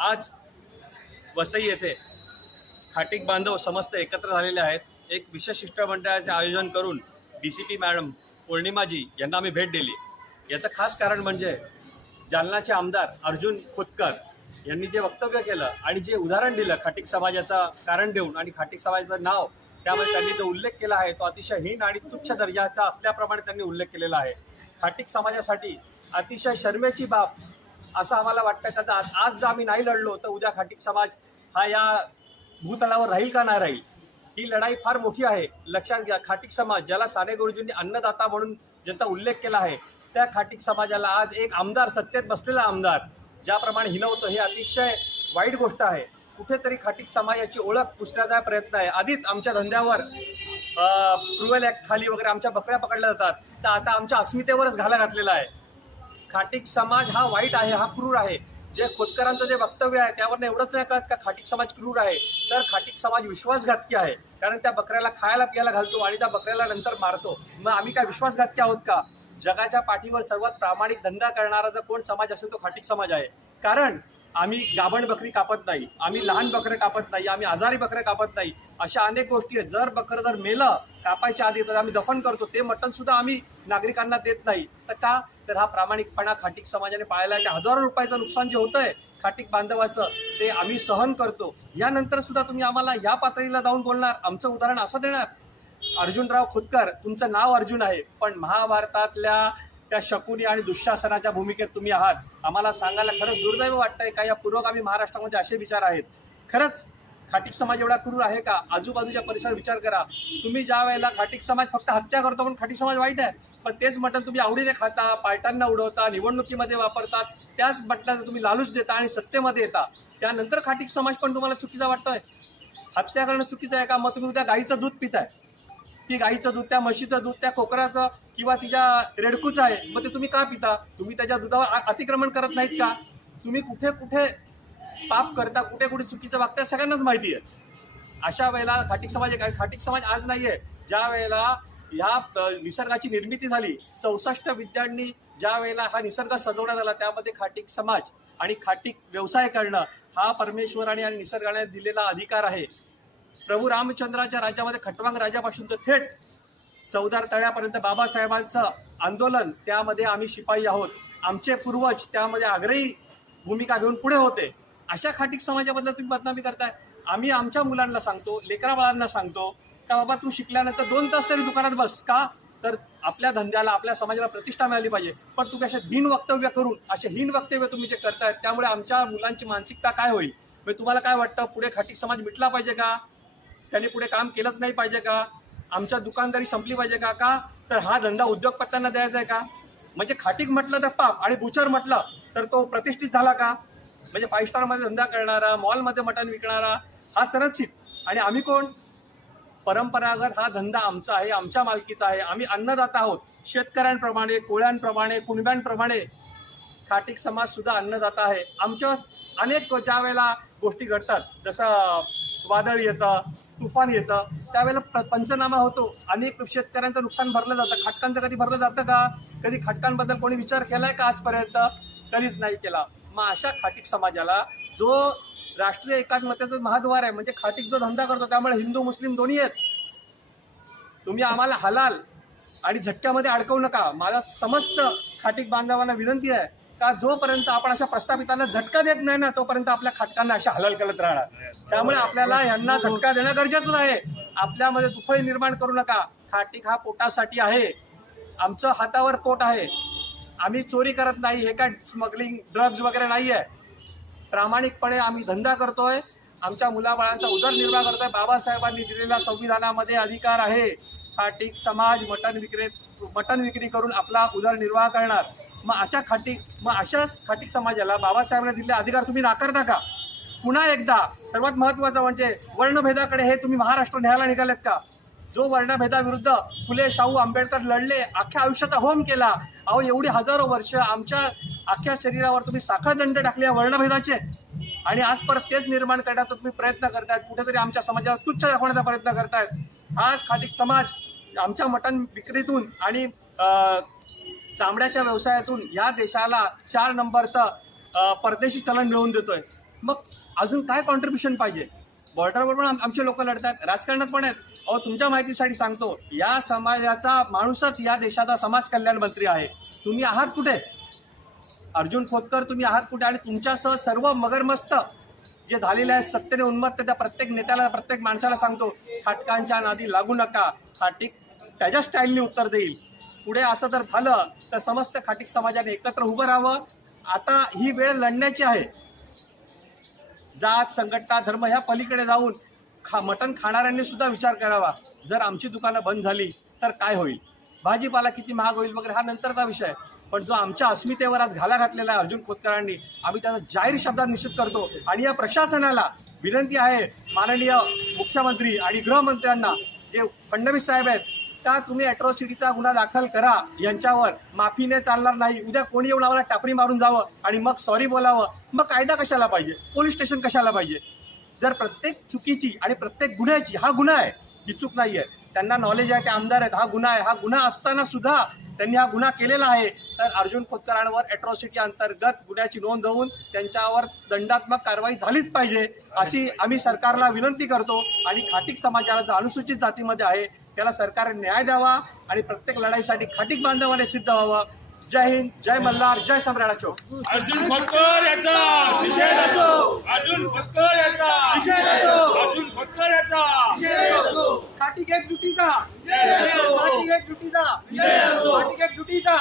आज वसई येथे खाटीक बांधव समस्त एकत्र झालेले आहेत. एक विशेष शिष्टमंडळाचे आयोजन करून DCP मॅडम पौर्णिमाजी यांना आम्ही भेट दिली. याचं खास कारण म्हणजे जालनाचे आमदार अर्जुन खोतकर यांनी जे वक्तव्य केलं आणि जे उदाहरण दिलं खाटीक समाजाचं कारण देऊन आणि खाटीक समाजाचं नाव त्यामध्ये त्यांनी जो उल्लेख केला आहे तो अतिशय हीन आणि तुच्छ दर्जाचा असल्याप्रमाणे त्यांनी उल्लेख केलेला आहे. खाटीक समाजासाठी अतिशय शर्मेची बाब असं आम्हाला वाटतं का आज जर आम्ही नाही लढलो तर उद्या खाटीक समाज हा या भूतलावर राहील का नाही राहील. ही लढाई फार मोठी आहे. लक्षात घ्या, खाटीक समाज ज्याला साने गुरुजींनी अन्नदाता म्हणून ज्यांचा उल्लेख केला आहे त्या खाटीक समाजाला आज एक आमदार, सत्तेत बसलेला आमदार ज्याप्रमाणे हिनवतो हे अतिशय वाईट गोष्ट आहे. कुठेतरी खाटीक समाजाची ओळख पुसण्याचा प्रयत्न आहे. आधीच आमच्या धंद्यावर क्रुएल ॲक्ट खाली वगैरे आमच्या बकऱ्या पकडल्या जातात, तर आता आमच्या अस्मितेवरच घाला घातलेला आहे. खाटीक समाज हा वाईट आहे, हा क्रूर आहे. जे खोतकरांचं जे वक्तव्य आहे त्यावर एवढंच नाही कळत का खाटीक समाज क्रूर आहे, तर खाटीक समाज विश्वासघातकी आहे. कारण त्या बकऱ्याला खायला प्यायला घालतो आणि त्या बकऱ्याला नंतर मारतो. मग आम्ही काय विश्वासघातकी आहोत का? जगाच्या पाठीवर सर्वात प्रामाणिक धंदा करणारा जर कोण समाज असेल तो खाटीक समाज आहे. कारण आम्ही गाभण बकरी कापत नाही, आम्ही लहान बकरे कापत नाही, आम्ही आजारी बकरे कापत नाही. अशा अनेक गोष्टी आहेत. जर बकरं जर मेलं कापायच्या आधी तर आम्ही दफन करतो. ते मटण सुद्धा आम्ही नागरिकांना देत नाही. तर का? तर हा प्रामाणिकपणा खाटीक समाजाने पाळला आहे. हजारो रुपयाचं नुकसान जे होतंय खाटीक बांधवाचं ते आम्ही सहन करतो. यानंतर सुद्धा तुम्ही आम्हाला या पातळीला जाऊन बोलणार, आमचं उदाहरण असं देणार. अर्जुनराव खोतकर, तुमचं नाव अर्जुन आहे पण महाभारतातल्या त्या शकुनी आणि दुःशासनाच्या भूमिकेत तुम्ही आहात. आम्हाला सांगायला खरंच दुर्दैव वाटतंय का या पुरोगामी महाराष्ट्रामध्ये असे विचार आहेत. खरंच खाटीक समाज एवढा क्रूर आहे का? आजूबाजूच्या परिसरात विचार करा. तुम्ही ज्या वेळेला खाटीक समाज फक्त हत्या करतो पण खाटीक समाज वाईट आहे, पण तेच मटण तुम्ही आवडीने खाता, पार्ट्यांना उडवता, निवडणुकीमध्ये वापरतात, त्याच मटणाचं तुम्ही लालूच देता आणि सत्तेमध्ये येता. त्यानंतर खाटीक समाज पण तुम्हाला चुकीचा वाटतोय. हत्या करणं चुकीचं आहे का? मग तुम्ही त्या गाईचं दूध पिताय, ती गाईचं दूध, त्या म्हशीचं दूध, त्या कोकराचं किंवा तिच्या रेडकूचं आहे, मग ते तुम्ही का पिता? तुम्ही त्याच्या दुधावर अतिक्रमण करत नाहीत का? तुम्ही कुठे कुठे पाप करता, कुठे कुठे चुकीचं वागता सगळ्यांनाच माहिती आहे. अशा वेळेला खाटीक समाज आज नाही आहे. ज्या वेळेला ह्या निसर्गाची निर्मिती झाली 64 विद्यांनी ज्या वेळेला हा निसर्ग सजवण्यात आला त्यामध्ये खाटीक समाज आणि खाटीक व्यवसाय करणं हा परमेश्वराने आणि निसर्गाने दिलेला अधिकार आहे. प्रभू रामचंद्राच्या राज्यामध्ये खटवांग राजापासून तर थेट चौदार तळ्यापर्यंत बाबासाहेबांचं आंदोलन, त्यामध्ये आम्ही शिपाई आहोत. आमचे पूर्वज त्यामध्ये आग्रही भूमिका घेऊन पुढे होते. अशा खाटीक समाजाबद्दल तुम्ही बदनामी करताय. आम्ही आमच्या मुलांना सांगतो, लेकरा बाळांना सांगतो का बाबा तू शिकल्यानंतर 2 तास तरी दुकानात बस. का? तर आपल्या धंद्याला, आपल्या समाजाला प्रतिष्ठा मिळाली पाहिजे. पण तुम्ही अशा हीन वक्तव्य करून असे हीन वक्तव्य तुम्ही जे करतायत त्यामुळे आमच्या मुलांची मानसिकता काय होईल? म्हणजे तुम्हाला काय वाटतं, पुढे खाटीक समाज मिटला पाहिजे का? त्यांनी पुढे काम केलंच नाही पाहिजे का? आमच्या दुकानदारी संपली पाहिजे का? का तर हा धंदा उद्योगपत्यांना द्यायचा आहे का? म्हणजे खाटीक म्हटलं तर पाप आणि बुचर म्हटलं तर तो प्रतिष्ठित झाला का? म्हणजे 5 स्टारमध्ये धंदा करणारा, मॉलमध्ये मटण विकणारा हा संरक्षित आणि आम्ही कोण? परंपरागत हा धंदा आमचा आहे, आमच्या मालकीचा आहे. आम्ही अन्नदाता आहोत. शेतकऱ्यांप्रमाणे, कोळ्यांप्रमाणे, कुणब्यांप्रमाणे खाटीक समाज सुद्धा अन्नदाता आहे. आमच्या अनेक ज्या वेळेला गोष्टी घडतात, जसं वादळ येतं, तुफान येतं, त्यावेळेला पंचनामा होतो. अनेक शेतकऱ्यांचं नुकसान भरलं जातं. खाटकांचं कधी भरलं जातं का? कधी खाटकांबद्दल कोणी विचार केलाय का आजपर्यंत? कधीच नाही केला. मग अशा खाटीक समाजाला जो राष्ट्रीय एकात्मतेचं महाद्वार आहे, म्हणजे खाटीक जो धंदा करतो त्यामुळे हिंदू मुस्लिम दोन्ही आहेत. तुम्ही आम्हाला हलाल आणि झटक्यामध्ये अडकवू नका. माझा समस्त खाटीक बांधवांना विनंती आहे का जोपर्यंत आपण अशा प्रस्थापितांना झटका देत नाही ना तोपर्यंत आपल्या खाटकांना अशा हलाल करत राहणार. त्यामुळे आपल्याला यांना झटका देणं गरजेचं आहे. आपल्यामध्ये दुफळी निर्माण करू नका. खाटीक हा पोटासाठी आहे. आमचं हातावर पोट आहे. आम्ही चोरी करत नाही. हे काय स्मगलिंग, ड्रग्ज वगैरे नाही आहे. प्रामाणिकपणे आम्ही धंदा करतोय. आमच्या मुलाबाळांचा उदरनिर्वाह करतोय. बाबासाहेबांनी दिलेल्या संविधानामध्ये अधिकार आहे. खाटीक समाज मटण विक्री करून आपला उदरनिर्वाह करणार. मग अशाच खाटीक समाजाला बाबासाहेबांनी दिलेले अधिकार तुम्ही नाकारता का? पुन्हा एकदा सर्वात महत्त्वाचं म्हणजे वर्णभेदाकडे हे तुम्ही महाराष्ट्र न्यायला निघालेत का? जो वर्णभेदाविरुद्ध फुले शाहू आंबेडकर लढले, अख्ख्या आयुष्याचा होम केला. अहो एवढी हजारो वर्ष आमच्या अख्ख्या शरीरावर तुम्ही साखळदंड टाकले वर्णभेदाचे आणि आज परत तेच निर्माण करण्याचा तुम्ही प्रयत्न करतायत. कुठेतरी आमच्या समाजाला तुच्छ दाखवण्याचा प्रयत्न करतायत. आज खाटीक समाज आमच्या मटण विक्रीतून आणि चामड्याच्या व्यवसायातून या देशाला 4 नंबरचं परदेशी चलन मिळवून देतोय, मग अजून काय कॉन्ट्रीब्युशन पाहिजे? बॉर्डरवर पण आमचे लोक लढतात, राजकारणात पण आहेत. अहो, तुमच्या माहितीसाठी सांगतो, या समाजाचा माणूसच या देशाचा समाज कल्याण मंत्री आहे. तुम्ही आहात कुठे? अर्जुन खोतकर तुम्ही आहात कुठे? आणि तुमच्यासह सर्व मगरमस्त जे झालेले आहेत सत्तेने उन्मत्त, त्या प्रत्येक नेत्याला, प्रत्येक माणसाला सांगतो, खाटकांच्या नादी लागू नका. खाटीक त्याच्या स्टाईलने उत्तर देईल. पुढे असं जर झालं तर समस्त खाटीक समाजाने एकत्र उभं राहावं. आता ही वेळ लढण्याची आहे. जात, संघटना, धर्म ह्या पलीकडे जाऊन मटण खाणाऱ्यांनी सुद्धा विचार करावा. जर आमची दुकानं बंद झाली तर काय होईल? भाजीपाला किती महाग होईल वगैरे हा नंतरचा विषय आहे. पण जो आमच्या अस्मितेवर आज घाला घातलेला आहे अर्जुन खोतकरांनी, आम्ही त्याचा जाहीर शब्दात निषेध करतो. आणि या प्रशासनाला विनंती आहे, माननीय मुख्यमंत्री आणि गृहमंत्र्यांना, जे फडणवीस साहेब आहेत, का तुम्ही अॅट्रॉसिटीचा गुन्हा दाखल करा यांच्यावर. माफीने चालणार नाही. उद्या कोणी येऊन आम्हाला टापरी मारून जावं आणि मग सॉरी बोलावं, मग कायदा कशाला पाहिजे? पोलीस स्टेशन कशाला पाहिजे? जर प्रत्येक चुकीची आणि प्रत्येक गुन्ह्याची, हा गुन्हा आहे, ही चूक नाही आहे, त्यांना नॉलेज आहे, ते आमदार आहेत, हा गुन्हा आहे, हा गुन्हा असताना सुद्धा त्यांनी हा गुन्हा केलेला आहे, तर अर्जुन खोतकरांवर अॅट्रॉसिटी अंतर्गत गुन्ह्याची नोंद होऊन त्यांच्यावर दंडात्मक कारवाई झालीच पाहिजे, अशी आम्ही सरकारला विनंती करतो. आणि खाटीक समाजाला जो अनुसूचित जातीमध्ये आहे त्याला सरकारने न्याय द्यावा आणि प्रत्येक लढाईसाठी खाटीक बांधवाने सिद्ध व्हावं. जय हिंद, जय मल्हार, जय सम्राट अशोक. अर्जुन खोतकर याचा निषेध असो, अर्जुन खोतकर याचा निषेध असो, अर्जुन खोतकर याचा निषेध असो. खाटीक एकजुटीचा, खाटीक एकजुटीचा, खाटीक एकजुटीचा.